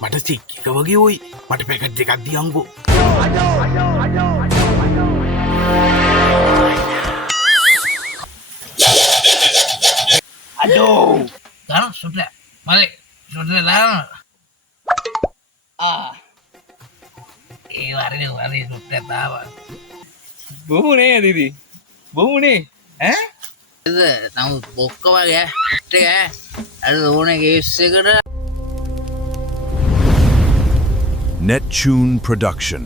මට සික් එක වගේ ඔයි මට පැකට් දෙකක් දියන්කෝ. Aduh, sekarang sudah balik, sudah lama. Lari sudah tahu. බොහොම නේ දීදී බොහොම නේ ඈ Itu, tahu bokap aja ya, cek ya. Ada orang yang segera. Nettune Production.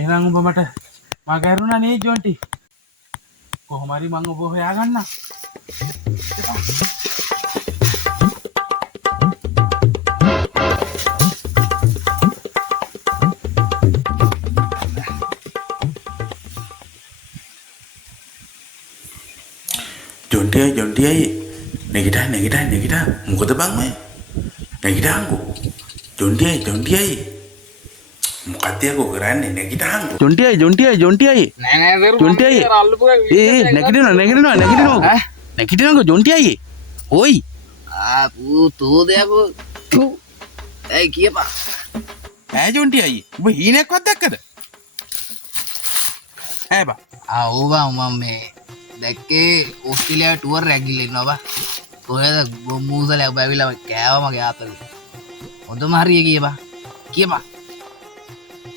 එහෙනම් ඔබ මට මගහැරුණා නේ ජොන්ටි. කොහොම හරි මම ඔබ හොයාගන්න. Jonti ay negita මොකද බං මේ negitaango Jonti ay මොකක්ද යකෝ කරන්නේ negitaango ජොන්ටි අය Nenek ජොන්ටි අය නැගිටිනවා ජොන්ටි අය. ඔයි Tuh deh aku. Tuh. Kia pak. ඈ ජොන්ටි අය ඔබ හීනයක්වත් දැක්කද? ඈ බා Bang, mame. Dekke Australia tour regular no ba. Kohe musala babila kෑව මගේ ආතල්. හොඳම හරිය කියපා. කියපා.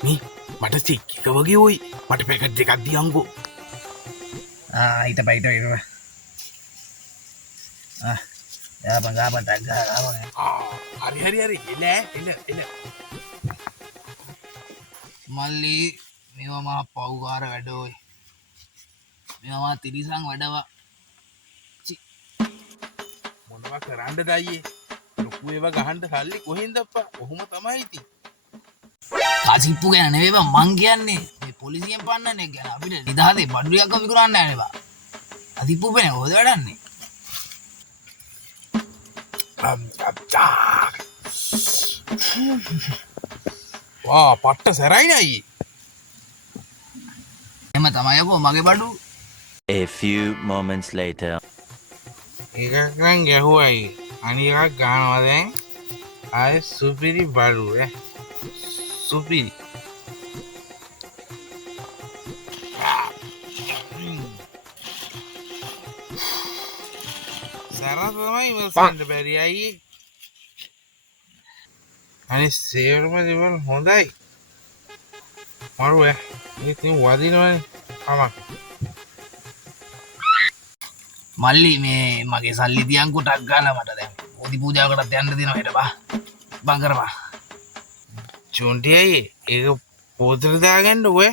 මේ මට සික් එක වගේ ඔයි මට පැකට් දෙකක් දියන්කෝ. හිතපා. Gapan tak gapan. හරි එල මල්ලි මේවා මහා පව්කාර වැඩෝයි. මේවා තිරිසන් වැඩවා. මොනවා කරන්නද අයියේ? ලොකු ඒවා ගහන්න සල්ලි කොහෙන්ද අප්පා? ඔහොම තමයි ඉතින්. කසිප්පු ගැන නෙවෙයි බං මං කියන්නේ. මේ පොලිසියෙන් පන්නන්නේ ගැන අපිට නිදහසේ බඩුරියක් විකුණන්න නැහැ බං. කසිප්පු වෙන හොද වැඩන්නේ. වා පට්ට සැරයි නේ අයියේ. එම තමයි යකෝ මගේ බඩු. A few moments later. එකක් නම් ගැහුවයි. අනිත් එකක් ගන්නවා දැන්. ආයේ සුපිරි බඩු ඈ. සුපිරි. සරා තමයි ඉවසන්න බැරි අයියේ. අනේ සේවරම දේවල් හොඳයි. මරුවේ. ඉතින් වදිනවනේ. මල්ලි මේ මගේ සල්ලි තියන් කොටක් ගාලා මට දැන් පොඩි පූජාවකටත් යන්න දෙනවා හෙට බං කරපන්. ජොන්ටි අයියේ ඒක පොතට දාගන්න ඔය.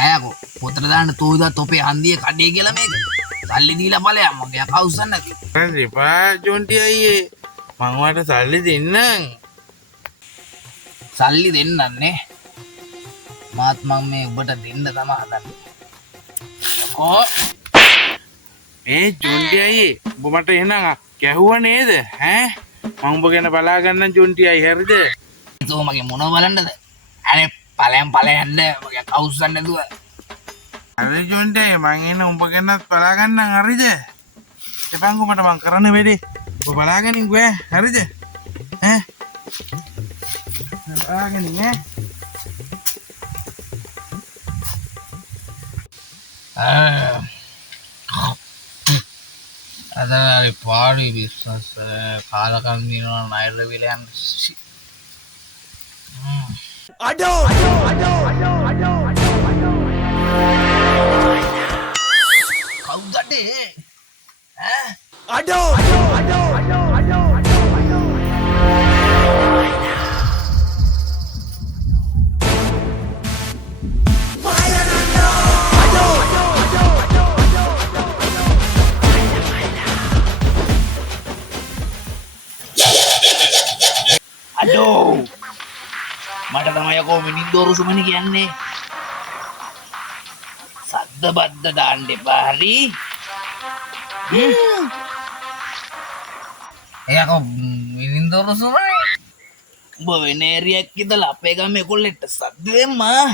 ඈකෝ පොතට දාන්න තෝයිදා තොපේ හන්දියේ කඩේ කියලා මේක. සල්ලි දීලා බලයන් මගේ අකවුස් නැති. එපා ජොන්ටි අයියේ මං ඔයාලට සල්ලි දෙන්නම්. සල්ලි දෙන්නන්නේ. මාත් මම මේ ඔබට දෙන්න තමයි හදන්නේ. කො මේ ජොන්ටි අයියේ ඔබ මට එහෙනම් ගැහුවා නේද ඈ? මම ඔබ ගැන බලා ගන්නම් ජොන්ටි අයියේ හරිද? ඒක මගේ මොනව බලන්නද? අනේ ඵලයන් මගේ අකවුස් නැතුව. හරි ජොන්ටි අයියේ මං එන ඔබ ගැනත් බලා ගන්නම් හරිද? එපන් ඔබට මං කරන්න වෙලේ. ඔබ බලාගනින් ගෑ හරිද? ඈ බලාගනින් අද පාඩි බිස්නස් කාලකම් දිනනවා නයිර විලයන් කවුදට යකෝ මිනින්දෝරු සුමනි කියන්නේ සද්ද බද්ද දාන්න එපා හරි යකෝ මිනින්දෝරු සුමනි උඹ වෙන ඒරියක් ඉඳලා අපේ ගමේ කොල්ලෙක්ට සද්ද දෙම්මා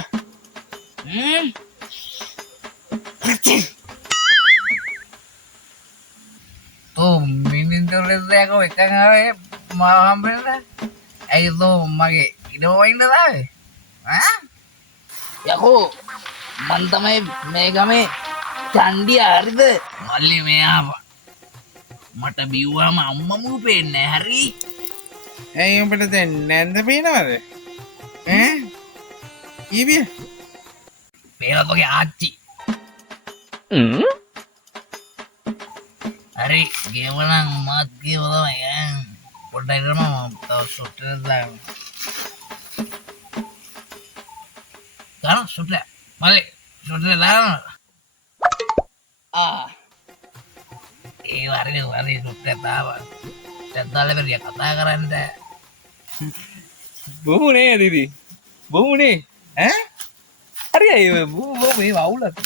तो මිනින්දෝරු දෙකෝ එකන් ආවේ මාව හම්බෙන්න ඇයි තෝ මගේ ඉඩම වයින්ද දාවේ යකෝ මන් තමයි මේ ගමේ චණ්ඩිය හරිද මල්ලි මෙයා මට බිව්වාම අම්මමු පේන්නේ හරි ඇයි උඹට දැන් නැන්ද පේනවද ඊවිය පේනතෝගේ ආච්චි හරි ගෙවනම් මාත් ගෙව තමයි පොඩ්ඩක් ඉරම තව සුට්ටර දාන්න දාන්න සුට්ටර මල්ලි සුට්ටර දාන්න ඒ වරි සුට්ටර දාවා දැන් බරිය කතා කරන්න බොමුනේ දීදී බොමුනේ හරි අය බොමු මේ වවුලක්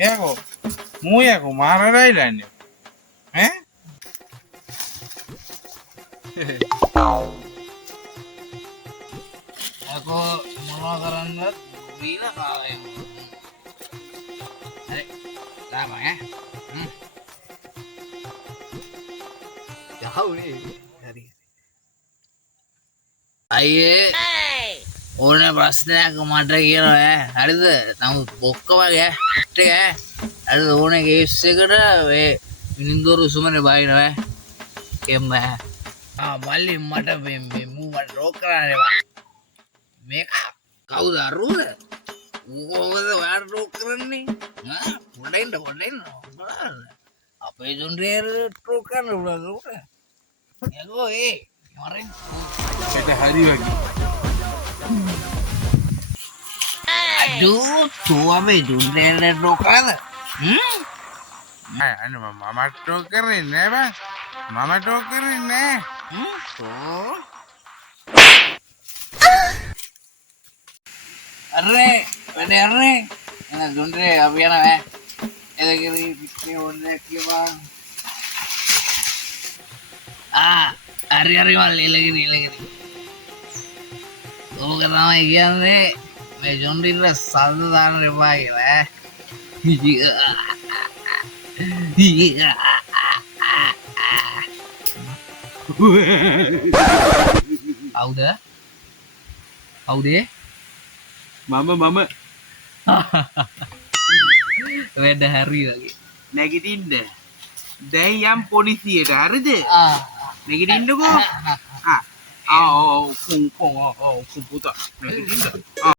යකෝ මූයකෝ මාරරයිලන්නේ යකෝ මොනවා කරන්නත් බීලා කාලේ හරි දාමන් යහුනේ හරි අයියේ ඕනේ ප්‍රශ්නයක් මට කියනවා හරිද නමුත් බොක්ක වගේ ටික හරිද ඕනේ කේස් එකට මේ මිනින්දෝරු සුමනේ බයිනවා කෙම්ම මල්ලි මට මේ මූවට රෝක් කරන්නේ මේක කවුද අරුද කොහොමද ඔයාට රෝක් කරන්නේ පොඩ්ඩින් බලන්න අපේ ජොන්රේ රෝක් කරන්න උනද යකෝ මරෙන් ඒක හරි වගේ අඩෝ තෝ අපේ ජොන්රේ රෝක් කරද අන්න මම ටෝක් කරන්නේ නෑ බං මම ටෝක් කරන්නේ නෑ අරේ වැඩේ අරේ එන ජොන්රේ අපි යනවා එදකිරි පිටේ ඕනේ කියපන් හරි මල්ලි එලකිරි ඕක තමයි කියන්නේ මේ ජොන්රිට සල්ද දාන්න එපා කියලා කවුද මම වැඩ හරි වගේ නැගිටින්න දැන් යම් පොලිසියට හරිද නැගිටින්නකෝ පුතා නැගිටින්න